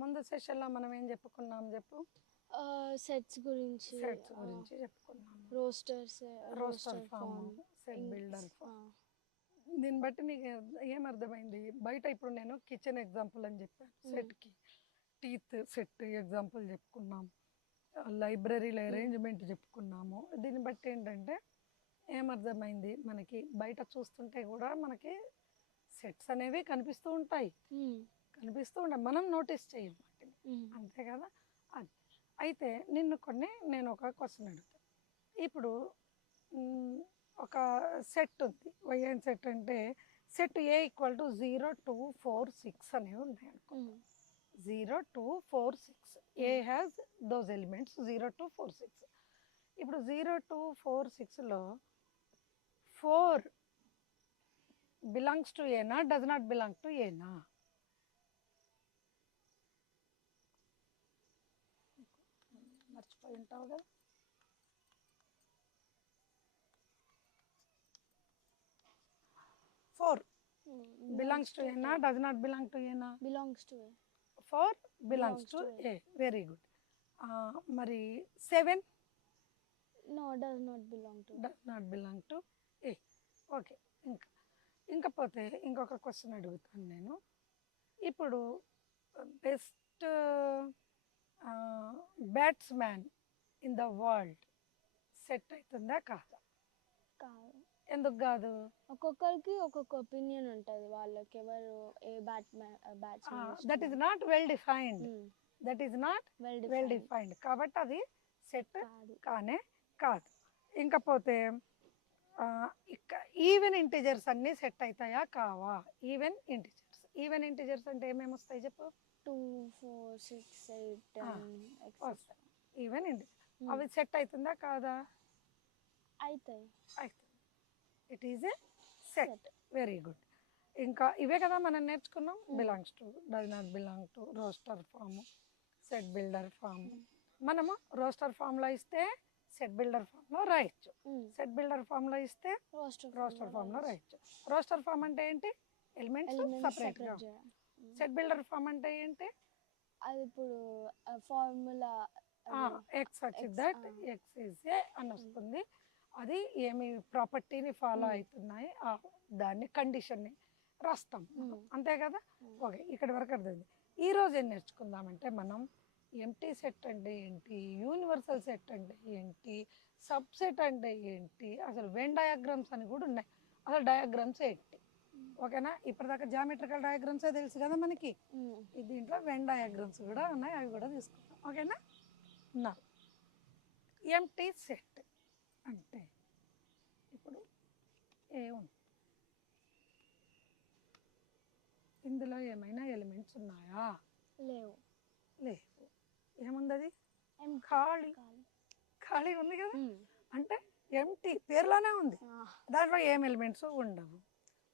ముందు సెషన్లో మనం ఏం చెప్పుకున్నాం చెప్పు? సెట్స్ గురించి చెప్పుకున్నాం. Rosters roster form, set builder form. దీన్ని బట్టి నీకు ఏమర్థమైంది? బయట ఇప్పుడు నేను కిచెన్ ఎగ్జాంపుల్ అని చెప్పాను, సెట్కి టీత్ సెట్ ఎగ్జాంపుల్ చెప్పుకున్నాం, లైబ్రరీలో అరేంజ్మెంట్ చెప్పుకున్నాము. దీన్ని బట్టి ఏంటంటే ఏమర్థమైంది, మనకి బయట చూస్తుంటే కూడా మనకి సెట్స్ అనేవి కనిపిస్తూ ఉంటాయి, మనం నోటీస్ చేయం వాటిని, అంతే కదా. అది అయితే నేను ఒక క్వశ్చన్ అడుగుతాను. ఇప్పుడు ఒక సెట్ ఉంది, వైఎన్ సెట్ అంటే సెట్ ఏ ఈక్వల్ టు 0 2 4 6 అనేవి ఉన్నాయి అనుకో. 0 2 4 6 ఏ హ్యాస్ దోస్ ఎలిమెంట్స్ 0 2 4 6. ఇప్పుడు 0 2 4 6లో 4 బిలాంగ్స్ టు ఏనా, డస్ నాట్ బిలాంగ్ టు ఏనా? మర్చిపోయి ఉంటావు కదా. ఫోర్ బిలాంగ్స్ టు ఏనా, డస్ నాట్ బిలాంగ్ టు ఏనా? Belongs to A. 4 belongs to A. Very good. మరి 7 no, does not belong to A. Okay. ఇంకపోతే ఇంకొక క్వశ్చన్ అడుగుతాను నేను. ఇప్పుడు best batsman in the world set అవుతుందా కాదా? కాదు. ఎందుకు కాదు? ఒక్కొక్కరికి ఒక్కొక్క ఒపీనియన్ ఉంటుంది, వాళ్ళకి ఎవరు ఏ batsmen. That is not well defined. Well defined కాబట్టి అది సెట్ కానే కాదు. ఇంకపోతే ఈవెన్ ఇంటిజర్స్ అన్నీ సెట్ అవుతాయా కావా? ఈవెన్ ఇంటిజర్స్ అంటే ఏమేమి వస్తాయి చెప్పు? 2 4 6 8 వస్తాయి. ఈవెన్ ఇంటిజర్ అవి సెట్ అవుతుందా కాదా? అవుతాయి. It is a set. Very good. ఇంకా ఇవే కదా మనం నేర్చుకున్నాం. Belongs to, does not belong to, roster form, set builder form. మనము రోస్టర్ ఫామ్లో ఇస్తే సెట్ బిల్డర్ ఫామ్లో రాయొచ్చు, సెట్ బిల్డర్ ఫామ్లో ఇస్తే రోస్టర్ ఫామ్లో రాయొచ్చు. రోస్టర్ ఫామ్ అంటే ఏంటి? ఎలిమెంట్స్ సపరేట్గా. సెట్ బిల్డర్ ఫామ్ అంటే ఏంటి? అది ఇప్పుడు ఫార్ములా ఎక్స్ వచ్చింది, దట్ ఎక్స్ ఈజ్ ఏ అని వస్తుంది. అది ఏమి ప్రాపర్టీని ఫాలో అవుతున్నాయి దాన్ని కండిషన్ని రాస్తాం, అంతే కదా. ఓకే, ఇక్కడి వరకు అర్థమైంది. ఈరోజు ఏం నేర్చుకుందామంటే మనం ఎంటీ సెట్ అంటే ఏంటి, యూనివర్సల్ సెట్ అంటే ఏంటి, సబ్ సెట్ అంటే ఏంటి, అసలు వెన్ డయాగ్రామ్స్ అని కూడా ఉన్నాయి, అసలు డయాగ్రామ్స్ ఏంటి. ఓకేనా. ఇప్పటిదాకా జామెట్రికల్ డయాగ్రామ్సే తెలుసు కదా మనకి, దీంట్లో వెన్ డయాగ్రామ్స్ కూడా ఉన్నాయి, అవి కూడా తీసుకుంటాం. ఓకేనా. నా ఎంటీ సెట్ అంటే ఇప్పుడు ఏముంది, ఇందులో ఏమైనా ఎలిమెంట్స్ ఉన్నాయా? లేవు. ఏముంది? అది ఖాళీ ఉంది కదా. అంటే ఎంటీ పేరులోనే ఉంది, దాంట్లో ఏం ఎలిమెంట్స్ ఉండవు.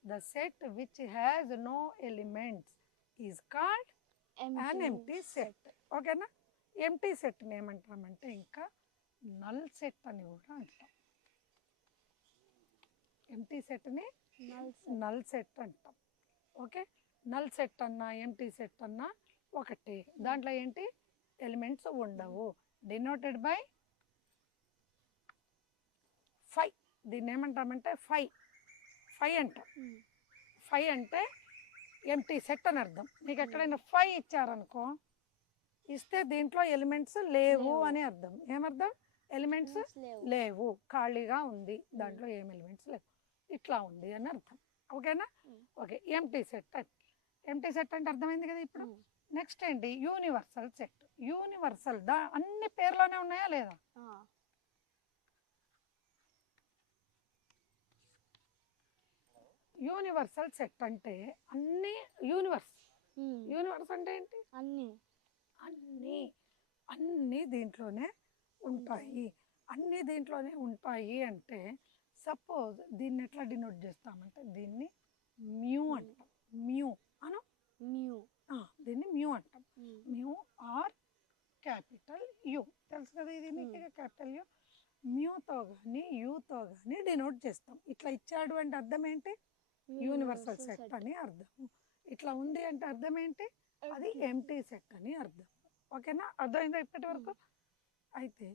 The set which has no elements is called an empty set. ఓకేనా. ఎంటీ సెట్ని ఏమంటామంటే ఇంకా నల్ సెట్ అని కూడా అంటాం. ఎంటీ సెట్ని నల్ సెట్ అంటాం. ఓకే. నల్ సెట్ అన్నా ఎంటీ సెట్ అన్నా ఒకటి, దాంట్లో ఏంటి ఎలిమెంట్స్ ఉండవు. Denoted by 5. దీన్ని ఏమంటామంటే 5 అంటాం. 5 అంటే ఎంటీ సెట్ అని అర్థం. మీకు ఎక్కడైనా 5 ఇచ్చారనుకో, ఇస్తే దీంట్లో ఎలిమెంట్స్ లేవు అని అర్థం. ఏమర్థం? ఎలిమెంట్స్ లేవు, ఖాళీగా ఉంది, దాంట్లో ఏం ఎలిమెంట్స్ లేవు, ఇట్లా ఉంది అని అర్థం. ఓకేనా. ఓకే. ఎంటీ సెట్ అంటే అర్థమైంది కదా. ఇప్పుడు నెక్స్ట్ ఏంటి? Universal set. యూనివర్సల్ అన్ని పేర్లోనే ఉన్నాయా లేదా? యూనివర్సల్ సెట్ అంటే అన్ని యూనివర్స్ అంటే ఏంటి? అన్నీ దీంట్లోనే ఉంటాయి. అన్నీ దీంట్లోనే ఉంటాయి అంటే సపోజ్ దీన్ని ఎట్లా డినోట్ చేస్తామంటే దీన్ని మ్యూ అంటాం. దీన్ని మ్యూ అంటాం. మ్యూ ఆర్ క్యాపిటల్ యూ, తెలుసు కదా ఇది మీకు. క్యాపిటల్ యూ మ్యూతో కానీ యూతో కానీ డినోట్ చేస్తాం. ఇట్లా ఇచ్చాడు అంటే అర్థం ఏంటి? యూనివర్సల్ సెట్ అని అర్థం. ఇట్లా ఉంది అంటే అర్థం ఏంటి, అది ఎంటీ సెట్ అని అర్థం. ఓకేనా, అర్థమైందా ఇప్పటి వరకు? అయితే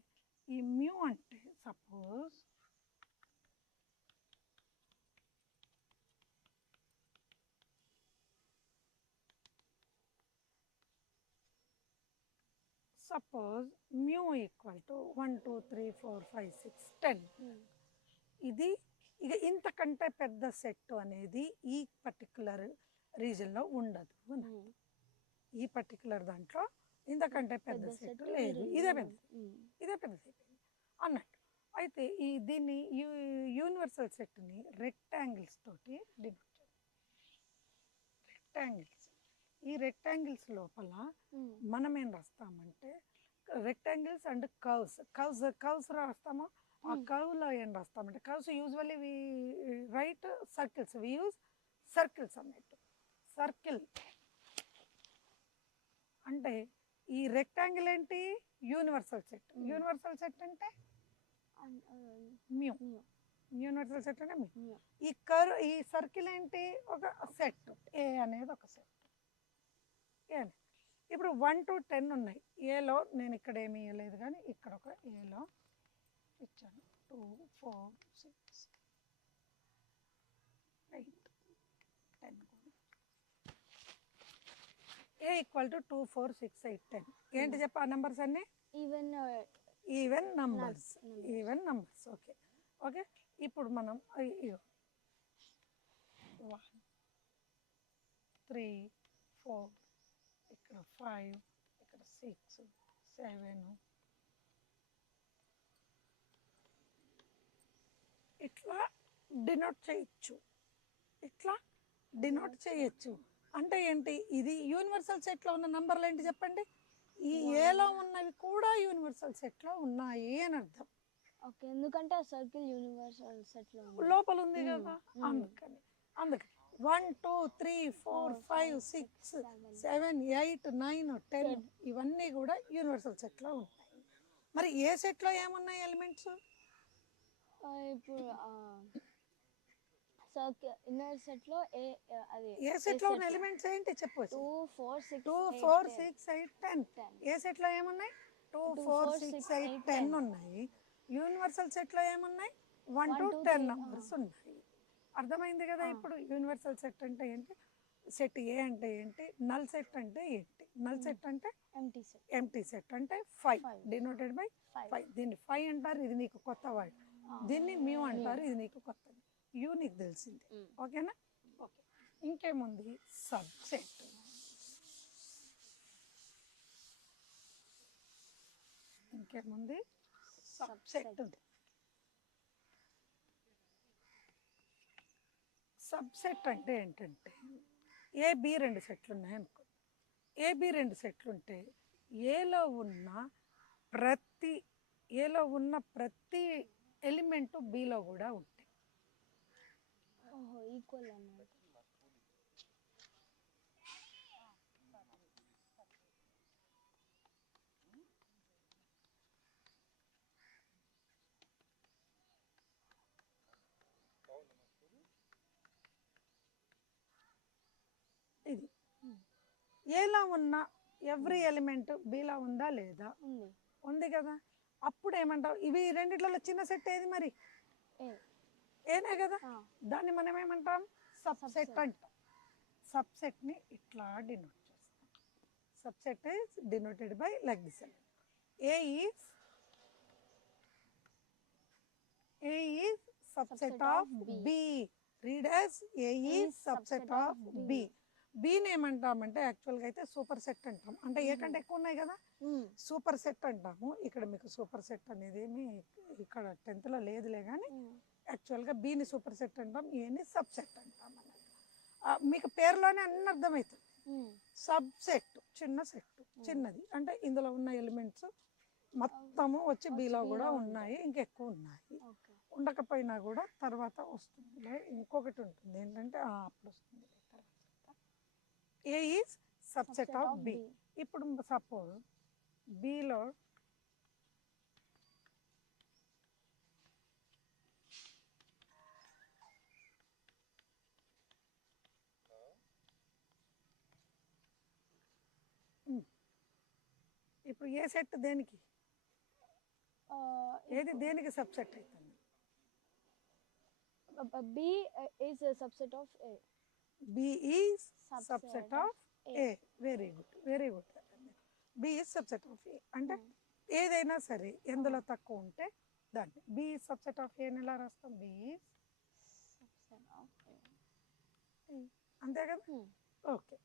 ఈ మ్యూ అంటే సపోజ్ మ్యూ ఈక్వల్ టు 1 2 3 4 5 6 10. ఇది ఇక ఇంతకంటే పెద్ద సెట్ అనేది ఈ పర్టికులర్ రీజన్లో ఉండదు. ఈ పర్టికులర్ దాంట్లో ఇంతకంటే పెద్ద సెట్ లేదు, ఇదే పెద్ద సెట్ అన్నట్టు. అయితే దీన్ని యూనివర్సల్ సెట్ని రెక్టాంగిల్స్ తోటి డినోట్ చేస్తాం. రెక్టాంగిల్స్, ఈ రెక్టాంగిల్స్ లోపల మనం ఏం రాస్తామంటే రెక్టాంగిల్స్ అండ్ కర్వ్స్ రాస్తాము. ఆ కర్వ్లో ఏం రాస్తామంటే curves usually we write circles, we use circles అన్నట్టు. సర్కిల్ అంటే ఈ రెక్టాంగిల్ ఏంటి, యూనివర్సల్ సెట్. యూనివర్సల్ సెట్ అంటే మ్యూ, యూనివర్సల్ సెట్ అంటే మ్యూ. ఈ సర్కిల్ ఏంటి, ఒక సెట్, ఏ అనేది ఒక సెట్. ఏ అనేది ఇప్పుడు 1 to 10 ఉన్నాయి. ఏలో నేను ఇక్కడ ఏమి ఇవ్వలేదు కానీ ఇక్కడ ఒక ఏలో ఇచ్చాను 2 4 6 8 10. ఏ ఈక్వల్ టు 2 4 6 8 10. ఏంటి చెప్ప ఆ నెంబర్స్ అన్ని ఈవెన్ నంబర్స్. Okay okay. ఇప్పుడు మనం 1 3 4 ఇక్కడ 5 ఇక్కడ 6 7 ఇట్లా డినోట్ చేయొచ్చు. అంటే ఏంటి, ఇది యూనివర్సల్ సెట్లో ఉన్న నంబర్లు ఏంటి చెప్పండి, ఈ ఏలో ఉన్నవి కూడా యూనివర్సల్ సెట్లో ఉన్నాయి అని అర్థం. ఓకే, ఎందుకంటే ఆ సర్కిల్ యూనివర్సల్ సెట్లో లోపల ఉంది కదా, అందుకని 1 2 3 4 5 6 7 8 9 10 ఇవన్నీ కూడా యూనివర్సల్ సెట్లో ఉన్నాయి. మరి ఏ సెట్లో ఏమున్నాయి ఎలిమెంట్స్? ఇప్పుడు ఇన్నర్ సెట్ లో ఏ సెట్ లో ఉన్న ఎలిమెంట్స్ ఏంటి చెప్పొచ్చు? 2 4 6 8 10. ఏ సెట్ లో ఏమున్నాయి? 2 4 6 8 10 ఉన్నాయి. యూనివర్సల్ సెట్ లో ఏమున్నాయి? 1 to 10 నంబర్స్ ఉన్నాయి. అర్థమైంది కదా? ఇప్పుడు యూనివర్సల్ సెట్ అంటే ఏంటి, సెట్ ఏ అంటే ఏంటి, నల్ సెట్ అంటే ఏంటి? నల్ సెట్ అంటే ఎంటీ సెట్ అంటే 5 డినోటెడ్ బై 5. దీన్ని 5 అంటారు, ఇది నీకు కొత్త వర్డ్. దీన్ని మ్యూ అంటారు, ఇది నీకు కొత్తది. యూ నీకు తెలిసింది. ఓకేనా? ఓకే. ఇంకేముంది? సబ్సెట్. ఇంకేముంది? సబ్సెట్ ఉంది. సబ్సెట్ అంటే ఏంటంటే ఏబి 2 సెట్లు ఉన్నాయి అనుకో. ఏబి 2 సెట్లు ఉంటే ఏలో ఉన్న ప్రతి ఎలిమెంట్ బిలో కూడా ఉంటాయి. ఈక్వల్ అన్నమాట. ఇది ఏలా ఉన్న ఎవ్రీ ఎలిమెంట్ బిలో ఉందా లేదా? ఉంది కదా. అప్పుడు ఏమంటావు, ఇవి రెండిట్లలో చిన్న సెట్ ఏది మరి? ఏనే కదా. దాన్ని మనం ఏమంటాం? సబ్సెట్ అంటాం. సబ్సెట్ని ఇట్లా డినోట్ చేస్తాం. Subset is denoted by like this. A is subset of B. Read as A is subset of B. బీని ఏమంటామంటే యాక్చువల్గా అయితే సూపర్ సెట్ అంటాం. అంటే ఏ కంటే ఎక్కువ ఉన్నాయి కదా, సూపర్ సెట్ అంటాము. ఇక్కడ మీకు సూపర్ సెట్ అనేది ఏమి ఇక్కడ 10th లో లేదులే కానీ యాక్చువల్గా బీని సూపర్ సెట్ అంటాం, ఏని సబ్ సెట్ అంటాం అన్నట్టు. మీకు పేరులోనే అన్ని అర్థమవుతుంది. సబ్సెట్ చిన్న సెట్, చిన్నది అంటే ఇందులో ఉన్న ఎలిమెంట్స్ మొత్తము వచ్చి బీలో కూడా ఉన్నాయి, ఇంకెక్కువ ఉన్నాయి. ఉండకపోయినా కూడా తర్వాత వస్తుంది. ఇంకొకటి ఉంటుంది ఏంటంటే అప్పుడు వస్తుంది. ఏ ఈజ్ సబ్సెట్ ఆఫ్ బి. ఇప్పుడు సపోజ్ బిలో ఇప్పుడు ఏ సెట్ దేనికి, ఏది దేనికి సబ్సెట్ అవుతుంది? B is a subset of A. B is Subset subset of of A. Very good, very good. B is subset of A. అంటే ఏదైనా సరే ఎందులో తక్కువ ఉంటే దాన్ని B is subset of A అని ఎలా రాస్తాం? B is Subset of A. అంతే కదా. ఓకే,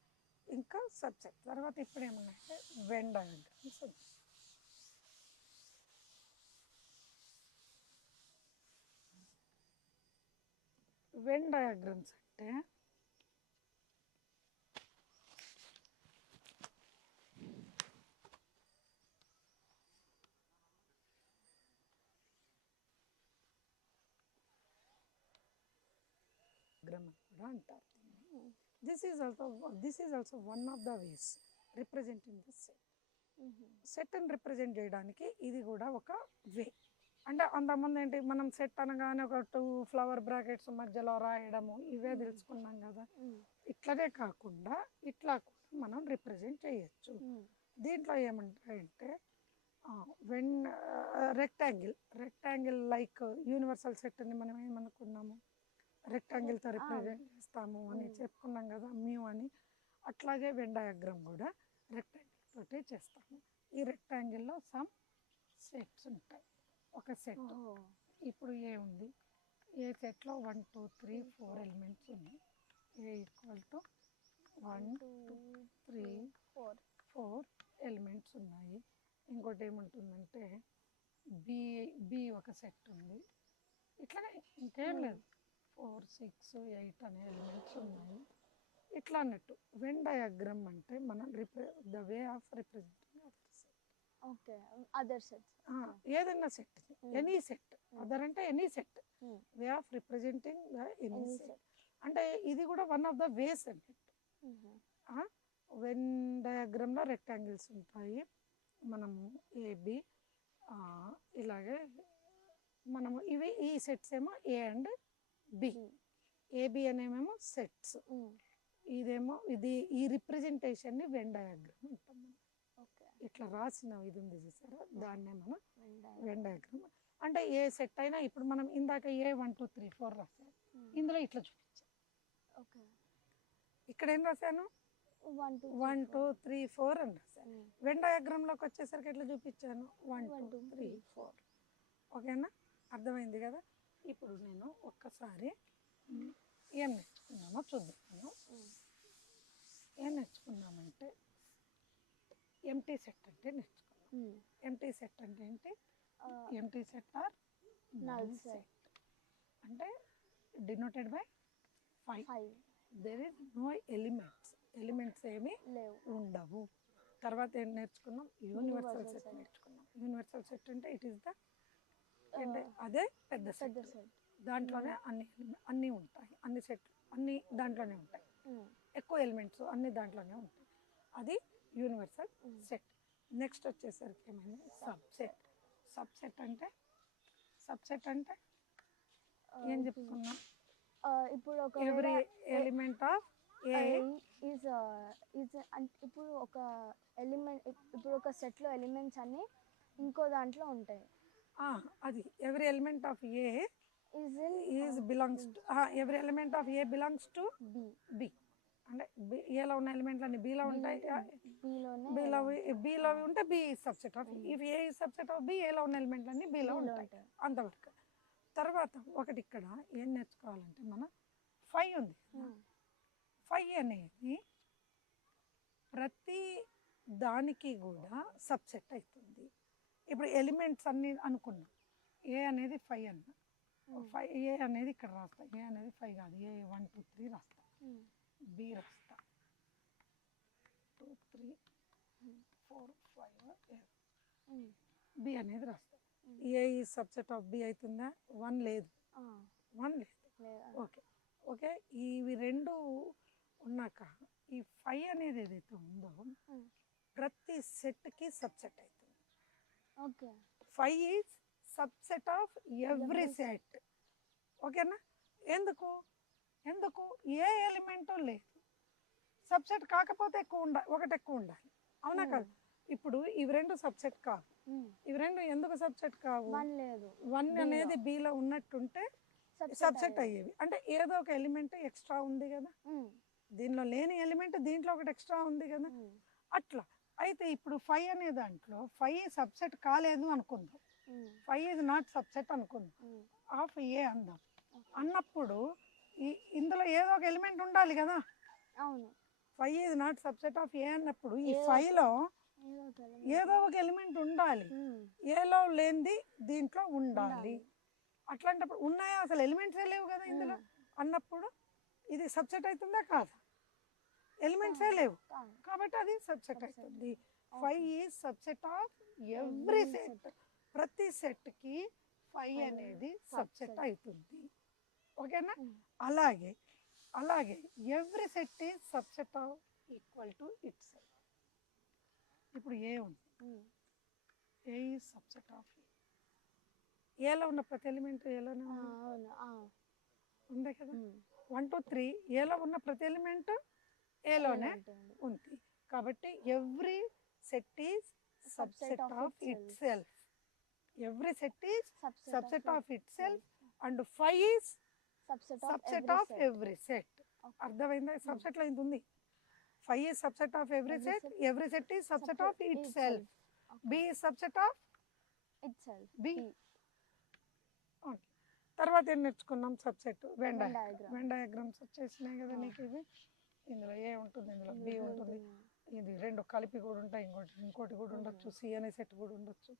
ఇంకా సబ్సెట్ తర్వాత ఇప్పుడు ఏమన్నాయంటే వెన్ డయాగ్రామ్స్. వెన్ డయాగ్రామ్స్ అంటే కూడా అంటారు. This is also one of the ways representing the set. సెట్ని రిప్రజెంట్ చేయడానికి ఇది కూడా ఒక వే. అంటే అంతకుముందు ఏంటి, మనం సెట్ అనగానే ఒక 2 ఫ్లవర్ బ్రాకెట్స్ మధ్యలో రాయడము ఇవే తెలుసుకున్నాం కదా. ఇట్లనే కాకుండా ఇట్లా కూడా మనం రిప్రజెంట్ చేయొచ్చు. దీంట్లో ఏమంటారంటే వెన్ రెక్టాంగిల్ లైక్ యూనివర్సల్ సెట్ని మనం ఏమనుకున్నాము, రెక్టాంగిల్తో రిప్రజెంట్ చేస్తాము అని చెప్పుకున్నాం కదా, మ్యూ అని. అట్లాగే వెన్ డయాగ్రామ్ కూడా రెక్టాంగిల్ తోటే చేస్తాము. ఈ రెక్టాంగిల్లో సమ్ సెట్స్ ఉంటాయి. ఒక సెట్ ఇప్పుడు ఏ ఉంది, ఏ సెట్లో 1 2 3 4 ఎలిమెంట్స్ ఉన్నాయి. ఏ ఈక్వల్ టు 1 2 3 4 ఎలిమెంట్స్ ఉన్నాయి. ఇంకోటి ఏముంటుందంటే బి ఒక సెట్ ఉంది. ఇట్లానే ఇంకేం లేదు, 4 6 8 అనే ఎలిమెంట్స్ ఉన్నాయి. ఇట్లా అన్నట్టు వెన్ డయాగ్రామ్ అంటే మనం the way of representing okay, other sets, ఏదైనా సెట్, ఎనీ సెట్. అదర్ అంటే any set, way of representing the any set. అంటే ఇది కూడా వన్ ఆఫ్ ద వేస్ అన్నట్టు. వెన్ డయాగ్రామ్లో రెక్టాంగిల్స్ ఉంటాయి. మనము ఏబి ఇలాగే మనము ఈ సెట్స్ ఏమో ఏ అండ్ బి. ఏబి అనేమేమో సెట్స్, ఇదేమో ఈ రిప్రజెంటేషన్ని వెన్ డయాగ్రామ్ ఉంటుంది. ఇట్లా రాసిన ఇది ఉంది చూసారా, దాన్నే మనం వెన్ డయాగ్రామ్ అంటే. ఏ సెట్ అయినా ఇప్పుడు మనం ఇందాక ఏ 1 2 3 4 రాసాను, ఇందులో ఇట్లా చూపించాను. ఇక్కడ ఏం రాశాను, 1 2 3 4 అని రాశాను. వెన్ డయాగ్రామ్లోకి వచ్చేసరికి ఎట్లా చూపించాను, 1 2 3 4. ఓకేనా, అర్థమైంది కదా. ఇప్పుడు నేను ఒక్కసారి ఏం నేర్చుకున్నామో చూద్దాము. ఏం నేర్చుకున్నామంటే ఎంటీ సెట్ అంటే నేర్చుకున్నాం. ఎంటీ సెట్ అంటే ఏంటి, empty set or null set అంటే denoted by 5. There is no elements ఏమి ఉండవు. తర్వాత ఏం నేర్చుకున్నాం, యూనివర్సల్ సెట్ నేర్చుకున్నాం. యూనివర్సల్ సెట్ అంటే ఇట్ ఈస్ ద అదే పెద్ద సెట్. దాంట్లోనే అన్నీ ఉంటాయి, అన్ని సెట్లు అన్ని దాంట్లోనే ఉంటాయి, ఎక్కువ ఎలిమెంట్స్ అన్ని దాంట్లోనే ఉంటాయి. అది యూనివర్సల్ సెట్. నెక్స్ట్ వచ్చేసరికి ఏమైంది, సబ్సెట్ అంటే ఏం చెప్పుకున్నాం, ఇప్పుడు ఒక every element of A is ఇప్పుడు ఒక ఎలిమెంట్, ఇప్పుడు ఒక సెట్లో ఎలిమెంట్స్ అన్ని ఇంకో దాంట్లో ఉంటాయి. అది every element of A belongs to every element of A belongs to B. అంటే ఏలో ఉన్న ఎలిమెంట్లన్నీ బిలో ఉంటాయి, బిలో ఉంటే B subset of. If A subset of B, ఏలో ఉన్న ఎలిమెంట్లన్నీ బిలో ఉంటాయి. అంతవరకు. తర్వాత ఒకటి ఇక్కడ ఏం నేర్చుకోవాలంటే మనం 5 ఉంది. 5 అనేది ప్రతి దానికి కూడా సబ్సెట్ అవుతుంది. ఇప్పుడు ఎలిమెంట్స్ అన్ని అనుకున్నాం, ఏ అనేది 5 అన్నా, 5 ఏ అనేది ఇక్కడ రాస్తా, ఏ అనేది 5 కాదు, ఏ 1 2 3 రాస్తా, బి రాస్తా 2 3 4 5 బి అనేది రాస్తా. ఏ ఈ సబ్సెట్ ఆఫ్ బి అవుతుందా, 1 లేదు. ఓకే ఓకే, ఇవి రెండు ఉన్నాక ఈ 5 అనేది ఏదైతే ఉందో ప్రతి సెట్కి సబ్సెట్ అవుతుంది. Okay, 5 is subset of every set. ఓకేనా, ఎందుకు ఏ ఎలిమెంట్ లేదు, సబ్సెట్ కాకపోతే ఒకటి ఎక్కువ ఉండాలి, అవునా కదా. ఇప్పుడు ఇవి రెండు సబ్సెట్ కావు. ఇవి రెండు ఎందుకు సబ్సెట్ కావు? 1 లేదు. 1 అనేది బిలో ఉన్నట్టుంటే సబ్సెట్ అయ్యేవి. అంటే ఏదో ఒక ఎలిమెంట్ ఎక్స్ట్రా ఉంది కదా, దీనిలో లేని ఎలిమెంట్ దీంట్లో ఒకటి ఎక్స్ట్రా ఉంది కదా, అట్లా. అయితే ఇప్పుడు 5 అనే దాంట్లో 5 సబ్సెట్ కాలేదు అనుకుందాం, 5 ఈజ్ నాట్ సబ్సెట్ అనుకుందాం, ఆఫ్ ఏ అందాం. అన్నప్పుడు ఇందులో ఏదో ఒక ఎలిమెంట్ ఉండాలి కదా. అవును. 5 ఈజ్ నాట్ సబ్సెట్ ఆఫ్ ఏ అన్నప్పుడు ఈ 5లో ఏదో ఒక ఎలిమెంట్ ఉండాలి, ఏలో లేనిది దీంట్లో ఉండాలి. అట్లాంటప్పుడు ఉన్నాయా, అసలు ఎలిమెంట్సే లేవు కదా ఇందులో అన్నప్పుడు ఇది సబ్సెట్ అవుతుందా కాదా? ఎలిమెంట్సే లేవు కాబట్టి అది సబ్సెట్ అవుతుంది. 5 is subset of every set. ప్రతి సెట్కి 5 అనేది సబ్సెట్ అవుతుంది. ఓకేనా? అలాగే అలాగే every set is subset of equal to it self. ఇప్పుడు ఏ ఉంది, ఏ ఈజ్ సబ్సెట్ ఆఫ్ ఏ. ఏలో ఉన్న ప్రతి ఎలిమెంట్ ఏలోనే ఉంది కదా. 1 2 3 ఏలో ఉన్న ప్రతి ఎలిమెంట్ ఏలోనే ఉంది కాబట్టి every set is subset of itself. Every set is subset of itself and 5 is subset of every set. అర్థమైందా? సబ్సెట్ లో ఇంత ఉంది. 5 is subset of every set is subset of itself. B is subset of B. తర్వాత ఏం నేర్చుకున్నాం? Subset Venn diagrams వచ్చేసినాయి కదా నీకు. ఇవి ఇందులో ఏ ఉంటుంది, ఇందులో బి ఉంటుంది, ఇది రెండు కలిపి కూడా ఉంటాయి, ఇంకోటి కూడా ఉండొచ్చు, సి అనే సెట్ కూడా ఉండొచ్చు,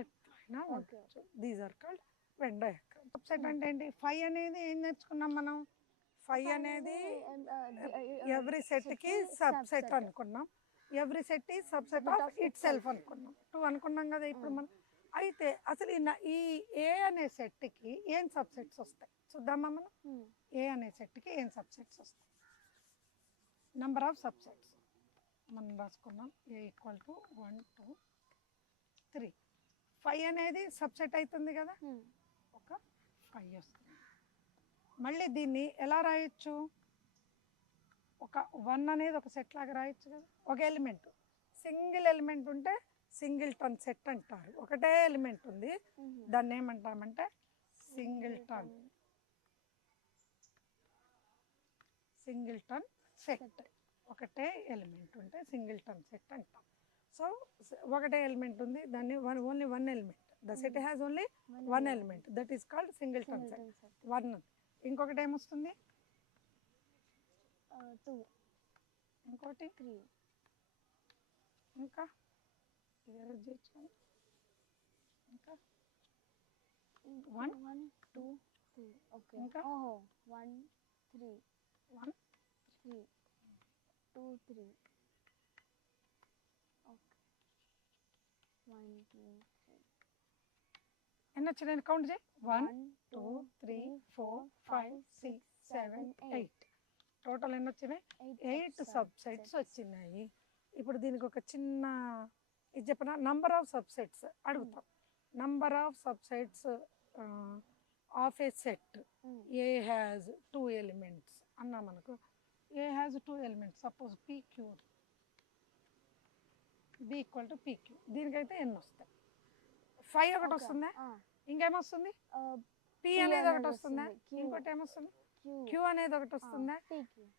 ఎట్లయినా ఉండొచ్చు. These are called Venn diagram. Subset అంటే ఏంటి? 5 అనేది ఏం నేర్చుకున్నాం మనం? 5 అనేది ఎవ్రీ సెట్ కి సబ్సెట్ అనుకున్నాం, ఎవ్రీ సెట్ ఈ సబ్సెట్ ఆఫ్ ఇట్ సెల్ఫ్ అనుకున్నాం, 2 అనుకున్నాం కదా ఇప్పుడు మనం. అయితే అసలు ఈ ఏ అనే సెట్కి ఏం సబ్సెట్స్ వస్తాయి చూద్దామా మనం. ఏ అనే సెట్కి ఏం సబ్సెట్స్ వస్తాయి? నంబర్ ఆఫ్ సబ్సెట్స్ మనం రాసుకున్నాం. ఏ ఈక్వల్ టు 1 2 3. 5 అనేది సబ్సెట్ అవుతుంది కదా, ఒక 5 వస్తుంది. మళ్ళీ దీన్ని ఎలా రాయొచ్చు? ఒక 1 అనేది ఒక సెట్ లాగా రాయొచ్చు కదా. ఒక ఎలిమెంట్, సింగిల్ ఎలిమెంట్ ఉంటే సింగిల్టన్ సెట్ అంటారు. ఒకటే ఎలిమెంట్ ఉంది, దాన్ని ఏమంటామంటే సింగిల్టన్ సెట్. ఒకటే ఎలిమెంట్ ఉంటే సింగిల్టన్ సెట్ అంటాం. సో ఒకటే ఎలిమెంట్ ఉంది, దాన్ని only 1 element, the set has only 1 element, that is called singleton set. 1. ఇంకొకటి ఏమొస్తుంది? 2. ఇంకోటి 3. ఇంకా ఇంకా 1 2 3. ఓకే. ఇంకా 1 3 1 3 2 3. ఓకే. 1 2 3. ఎన్ని వచ్చినాయి కౌంట్ చేయి. 1 2 3 4 5 6 7 8. టోటల్ ఎన్ని వచ్చినాయి? 8 సబ్సెట్స్ వచ్చినాయి. ఇప్పుడు దీనికి ఒక చిన్న ఇది చెప్పిన నంబర్ ఆఫ్ సబ్సెట్స్ అడుగుతాం. Number of subsets of A set A has 2 elements అన్నా మనకు. A has 2 elements, suppose PQ, B equal to PQ. దీనికైతే ఎన్ని వస్తాయి? 5 ఒకటి వస్తుందా? ఇంకేమొస్తుంది? P అనేది ఒకటి వస్తుందా? ఇంకోటి ఏమొస్తుంది? Q అనేది ఒకటి వస్తుందా?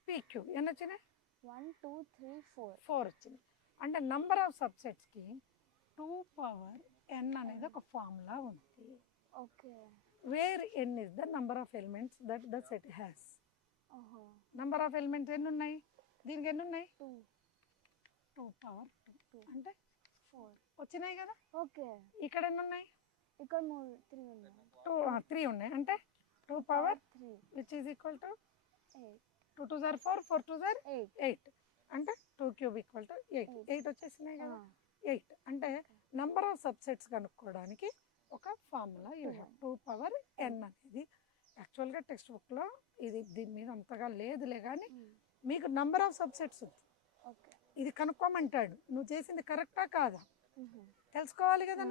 PQ. ఎన్ని వచ్చినాయి? 1 2 3 4 వచ్చింది. అంటే నంబర్ ఆఫ్ సబ్సెట్స్కి 2 పవర్ n అనేది ఒక ఫార్ములా ఉంది. Okay. Where n is the number of elements that the set has. Number of elements ఎన్ని ఉన్నాయి? దీనికి ఎన్ని ఉన్నాయి? 2 పవర్ 2 అంటే 4 వచ్చినాయి కదా. ఓకే. ఇక్కడ ఎన్ని ఉన్నాయి? ఇక్కడ 3 ఉన్నాయి. 3 ఉన్నాయి అంటే 2 power 3 which is equal to 8. 2 2 జార్ 4 4 2 జార్ 8 అంటే 2 క్యూబ్ ఈక్వల్ టు 8. 8 వచ్చేసినాయి కదా. 8 అంటే నంబర్ ఆఫ్ సబ్సెట్స్ కనుక్కోవడానికి ఒక formula you have. 2 power n అనేది యాక్చువల్గా టెక్స్ట్ బుక్లో ఇది దీని మీద అంతగా లేదులే, కానీ మీకు నంబర్ ఆఫ్ సబ్సెట్స్ ఉంది. ఇది కనుక్కోమంటాడు, నువ్వు చేసింది కరెక్టా కాదా తెలుసుకోవాలి కదా.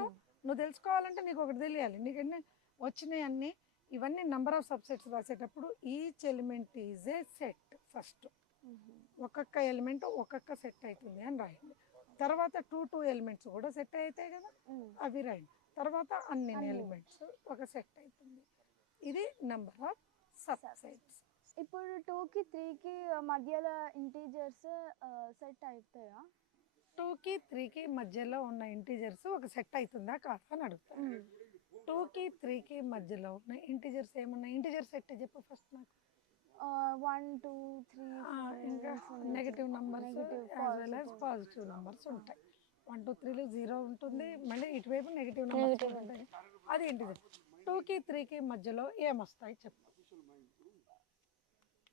నువ్వు తెలుసుకోవాలంటే నీకు ఒకటి తెలియాలి, నీకు ఎన్ని వచ్చినాయి అన్నీ. ఇవన్నీ నంబర్ ఆఫ్ సబ్సెట్స్ రాసేటప్పుడు each element is a set. First ఒక్కొక్క ఎలిమెంట్ ఒక్కొక్క సెట్ అవుతుంది అని రాయండి. తర్వాత టూ ఎలిమెంట్స్ కూడా సెట్ అవుతాయి కదా, అవి రాయండి. తర్వాత అన్ని ఎలిమెంట్స్ ఒక సెట్ అవుతుంది. ఇది నెంబర్ ఆఫ్ సబ్ సెట్స్. ఇప్పుడు 2కి 3కి మధ్యలో ఇంటీజర్స్ సెట్ అవుతాయా? 2కి 3కి మధ్యలో ఉన్న ఇంటీజర్స్ ఒక సెట్ అవుతుందా కాదా అని అడుగుతాను. 2కి 3కి మధ్యలో ఉన్న ఇంటీజర్స్ ఏమున్నాయి? ఇంటీజర్ సెట్ చెప్పు ఫస్ట్ నాకు. 1 2 3 ఇంకా negative numbers as well as positive numbers ఉంటాయి. 1 2 3 0 ఉంటుంది, మళ్ళీ ఇటువైపు నెగిటివ్ నెంబర్స్ ఉంటాయి. అది ఇంటీజర్. 2కి 3కి మధ్యలో ఏమొస్తాయి చెప్పు.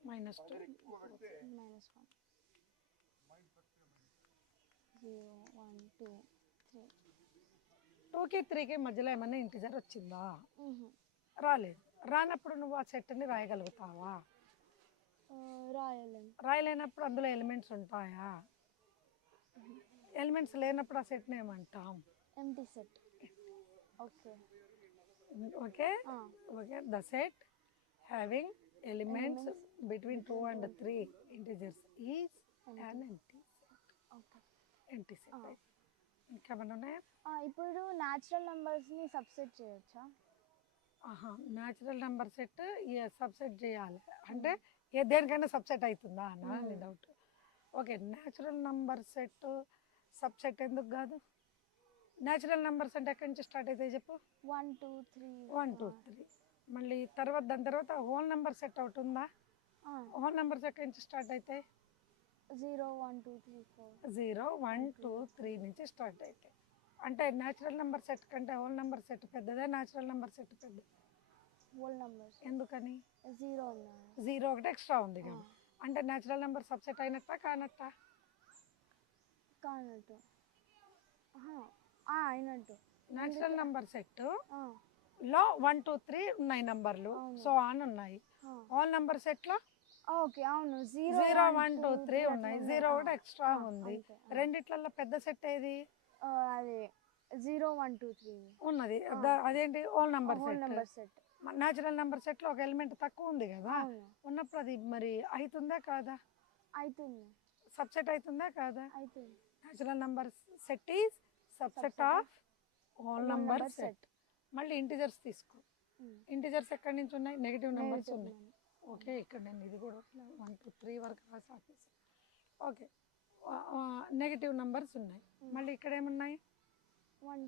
-2 -1 0 1 2 3. 2కి 3కి మధ్యలో ఏమన్నా ఇంటీజర్ వచ్చిందా? రాలేదు. రానప్పుడు నువ్వు ఆ సెట్ని రాయగలుగుతావా? రాయలేనప్పుడు అందులో ఎలిమెంట్స్ ఉంటాయా? ఎలిమెంట్స్ లేనప్పుడు ఆ సెట్ని ఏమంటాం? Empty set. Okay okay okay. The set having elements between 2 and 3 integers is an empty set. Okay, empty set. ఇంకేమన్నా ఉన్నాయా? ఇప్పుడు న్యాచురల్ నంబర్స్ని సబ్సెట్ చేయొచ్చా? న్యాచురల్ నెంబర్ సెట్ సబ్సెట్ చేయాలి అంటే దేనికైనా సబ్సెట్ అవుతుందా అన్న నీ doubt. Okay, natural number set subset ఎందుకు కాదు? న్యాచురల్ నెంబర్స్ అంటే ఎక్కడి నుంచి స్టార్ట్ అవుతాయి చెప్పు. 1 2 3 1 2 3. మళ్ళీ తర్వాత దాని తర్వాత హోల్ నెంబర్ సెట్ అవుట్ ఉందా? హోల్ నెంబర్స్ ఎక్కడి నుంచి స్టార్ట్ అవుతాయి? 0 1 2 3 4. 0 1 2 3 నుంచి స్టార్ట్ అవుతాయి. అంటే న్యాచురల్ నెంబర్ సెట్ కంటే హోల్ నెంబర్ సెట్ పెద్దదా, న్యాచురల్ నెంబర్ సెట్ పెద్ద? Whole numbers. ఎందుకని? 0 ఉన్నాయి, 0 ఒకటి ఎక్స్ట్రా ఉంది కదా. అంటే న్యాచురల్ నెంబర్ సబ్సెట్ అయినట్టా కానట్టా? కానట్టు. అయినట్టు. న్యాచురల్ నెంబర్ సెట్ లో 1 2 3 ఉన్నాయి నంబర్లు, సో ఆన్ ఉన్నాయి. హోల్ నెంబర్ సెట్ లో ఓకే అవును 0 1 2 3 ఉన్నాయి, 0 ఒకటి ఎక్స్ట్రా ఉంది. రెండిట్లలో పెద్ద సెట్ ఏది? అది 0 1 2 3 ఉన్నది. అదేంటి? Whole number number set. Natural number set లో ఒక ఎలిమెంట్ తక్కువ ఉంది కదా, ఉన్నప్పుడు అది మరి అవుతుందా కాదా? అవుతుంది. సబ్సెట్ అవుతుందా కాదా? అవుతుంది. Natural number set is subset of whole number set. మళ్ళీ ఇంటిజర్స్ తీసుకో. ఇంటిజర్స్ ఎక్కడి నుంచి ఉన్నాయి? నెగిటివ్ నెంబర్స్ ఉన్నాయి. ఓకే, ఇక్కడ నేను ఇది కూడా 1 2 3 వరకు రాసి ఆపేసి. ఓకే, నెగిటివ్ నెంబర్స్ ఉన్నాయి. మళ్ళీ ఇక్కడ ఏమున్నాయి? 1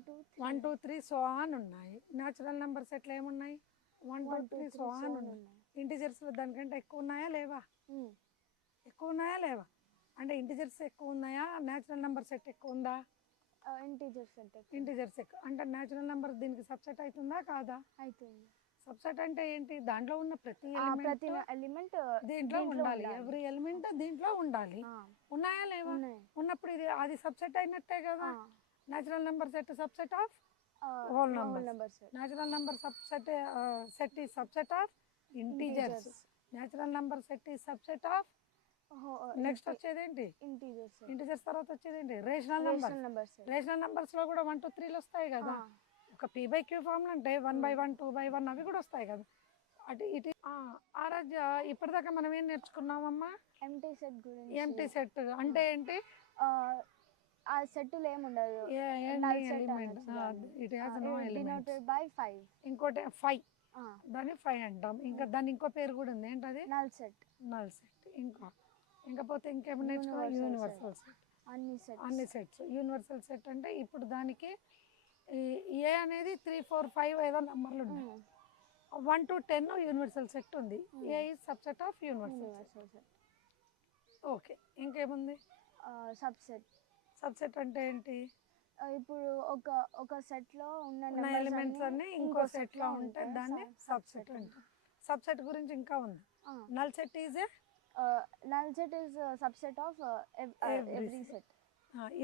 2 3 సో ఆన్ ఉన్నాయి. న్యాచురల్ నెంబర్ సెట్లు ఏమున్నాయి? 1 2 3 సో ఆన్ ఉన్నాయి. ఇంటిజర్స్లో దానికంటే ఎక్కువ ఉన్నాయా లేవా? ఎక్కువ ఉన్నాయా లేవా? అంటే ఇంటిజర్స్ ఎక్కువ ఉన్నాయా, న్యాచురల్ నెంబర్ సెట్ ఎక్కువ ఉందా? ఇంటిజర్స్ ఎక్కువ. అంటే న్యాచురల్ నెంబర్ దీనికి సబ్సెట్ అవుతుందా కాదా? అవుతుంది. సబ్సెట్ అంటే ఏంటి? దాంట్లో ఉన్న ప్రతి ఎలిమెంట్ దీంట్లో ఉండాలి. ఎవ్రీ ఎలిమెంట్ దీంట్లో ఉండాలి. ఉన్నాయా లేవా? ఉన్నప్పుడు ఇది అది సబ్సెట్ అయినట్టే కదా. Natural number set subset of whole number. Natural number subset set is subset of integers. Natural number set is subset of next వచ్చేది ఏంటి? ఇంటీజర్స్ తర్వాత వచ్చేది ఏంటి? Rational numbers. రేషనల్ నెంబర్స్ లో కూడా 1 2 3 వస్తాయి కదా. ఒక p/q ఫార్ములా అంటే 1/1 2/1 అవి కూడా వస్తాయి కదా. అటు ఇటు ఆరాధ్య ఇప్పటిదాకా మనం ఏం నేర్చుకున్నామమ్మా? ఎంప్టీ సెట్ గురించి. ఎంప్టీ సెట్ అంటే ఏంటి? ఆ సెట్లో ఏముండదు. ఇంకోటి 5, దాన్ని 5 అంటాం. ఇంకా దాని ఇంకో పేరు కూడా ఉంది, ఏంటది? Null set. ఇంకా పోతే ఇంకేమైనా నేర్చుకోవాలి? Universal set. అన్ని సెట్స్ యూనివర్సల్ సెట్ అంటే ఇప్పుడు దానికి ఏ అనేది 3 4 5 ఏదో నంబర్లు ఉన్నాయి. 1 to 10 యూనివర్సల్ సెట్ ఉంది. A is subset of universal set. Okay, ఇంకేముంది? సబ్సెట్ అంటే ఏంటి? ఇప్పుడు ఒక సెట్లో ఉన్న ఎలిమెంట్స్ అన్ని ఇంకో సెట్లో ఉంటే దాన్ని సబ్సెట్ అంటాం. సబ్సెట్ గురించి ఇంకా ఉంది. Null set is subset of every set.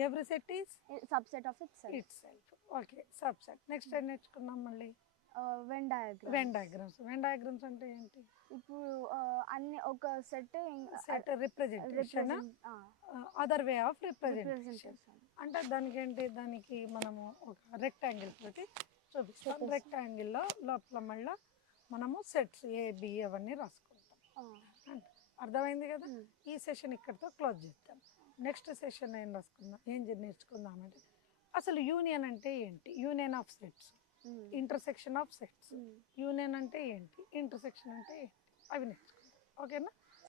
Every set is subset of itself. Okay, subset. Next ఏం నేర్చుకున్నాం మళ్ళీ? Venn diagrams. వెన్ డయాగ్రామ్స్ అంటే ఏంటి? ఇప్పుడు అన్ని ఒక set representation, other way of representation. అంటే దానికి ఏంటి? దానికి మనము ఒక రెక్టాంగిల్ తోటి చూపిస్తాం. రెక్టాంగిల్లో లోపల మళ్ళీ మనము సెట్స్ A B అవన్నీ రాసుకుంటాం. అర్థమైంది కదా. ఈ సెషన్ ఇక్కడితో క్లోజ్ చేస్తాం. నెక్స్ట్ సెషన్ ఏం రాసుకుందాం, నేర్చుకుందామంటే అసలు యూనియన్ అంటే ఏంటి, union of sets, intersection of sets, union అంటే ఏంటి, ఇంటర్సెక్షన్ అంటే ఏంటి, అవి నేర్చుకుందాం. ఓకేనా?